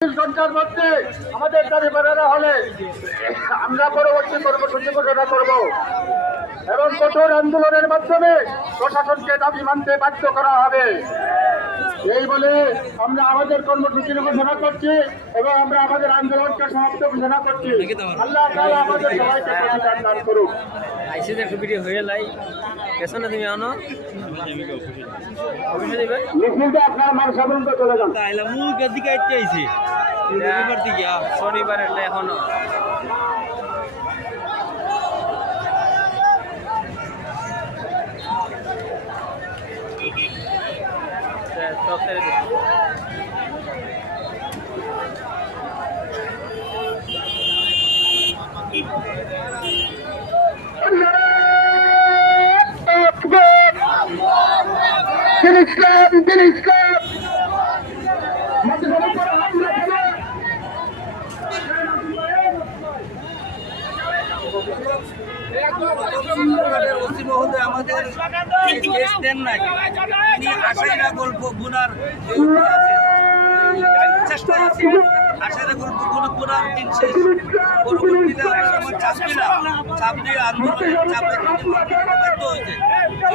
ঘন্টার মধ্যে আমাদের দাবি বেড়ানো হলে আমরা পরবর্তী কর্মসূচি ঘোষণা করব এবং কঠোর আন্দোলনের মাধ্যমে প্রশাসনকে দাবি মানতে বাধ্য করা হবে। এই বলে আমরা আমাদের কর্মসূচির ঘোষণা করছি এবং আমরা আমাদের আন্দোলনকে সমাপ্ত ঘোষণা করছি। আল্লাহ তাআলা আমাদের সবাইকে কল্যাণ দান করুক। আইসিতে একটা ভিডিও হয়ে লাই পেছনে তুমি আনো অফিসে দিবে মিছিলটা আপনার মানসা পর্যন্ত চলে যান। তাইলে মুখের দিকে আইতে আইছে রবিবার দিকে শনিবার এটা এখনো সব ছেড়ে দিচ্ছি। দিন ইসলাম আমাদের দেন নাই তিনি আশাইরা গল্প গুনার চেষ্টায় আছে আশাইরা গল্প গুনার দিন শেষ পরবর্তীতে আমার চাপ দিয়ে আন্দোলনের চাপে বাধ্য হয়েছে।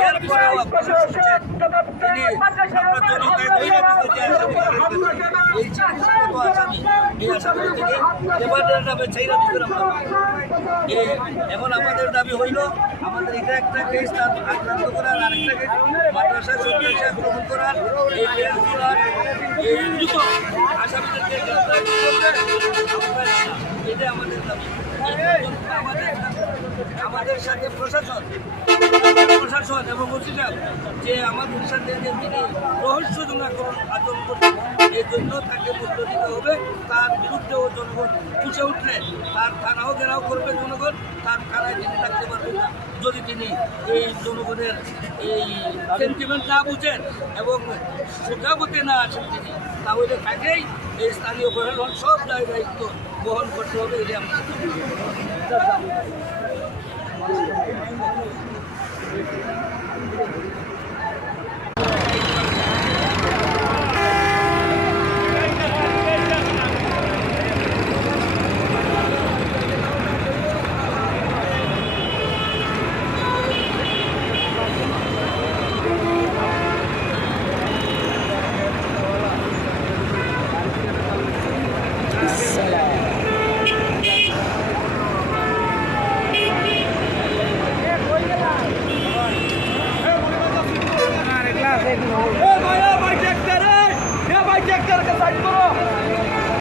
এরপরেও আপনারা শুনছেন তিনি আমরা জনতায় এই চিকিৎসাগত আসামি এই আসামি থেকে এবারের নামে চাইরা দিতে এখন আমাদের দাবি হইল আমাদের এটা একটা কেস আক্রান্ত করার আরেকটা কেস মাদ্রাসা সন্ত্রাসী আক্রমণ করার এই কেস করার এই দ্রুত আসামিদেরকে গ্রেফতার করবে এটা আমাদের দাবি। আমাদের সাথে প্রশাসন এবং ওসিরা যে আমাদের সাথে যে তিনি রহস্যজনক আচরণ করছেন এই জন্য তাকে মূল্য দিতে হবে। তার বিরুদ্ধেও জনগণ ফুসে উঠলে তার থানাও ঘেরাও করবে জনগণ, তার থানায় তিনি থাকতে পারবেন না যদি তিনি এই জনগণের এই সেন্টিমেন্ট না বুঝেন এবং সুখাবতে না আসেন তিনি, তাহলে তাকেই এই স্থানীয় প্রশাসন সব দায়িত্ব বহন করতে হবে। এটা আমরা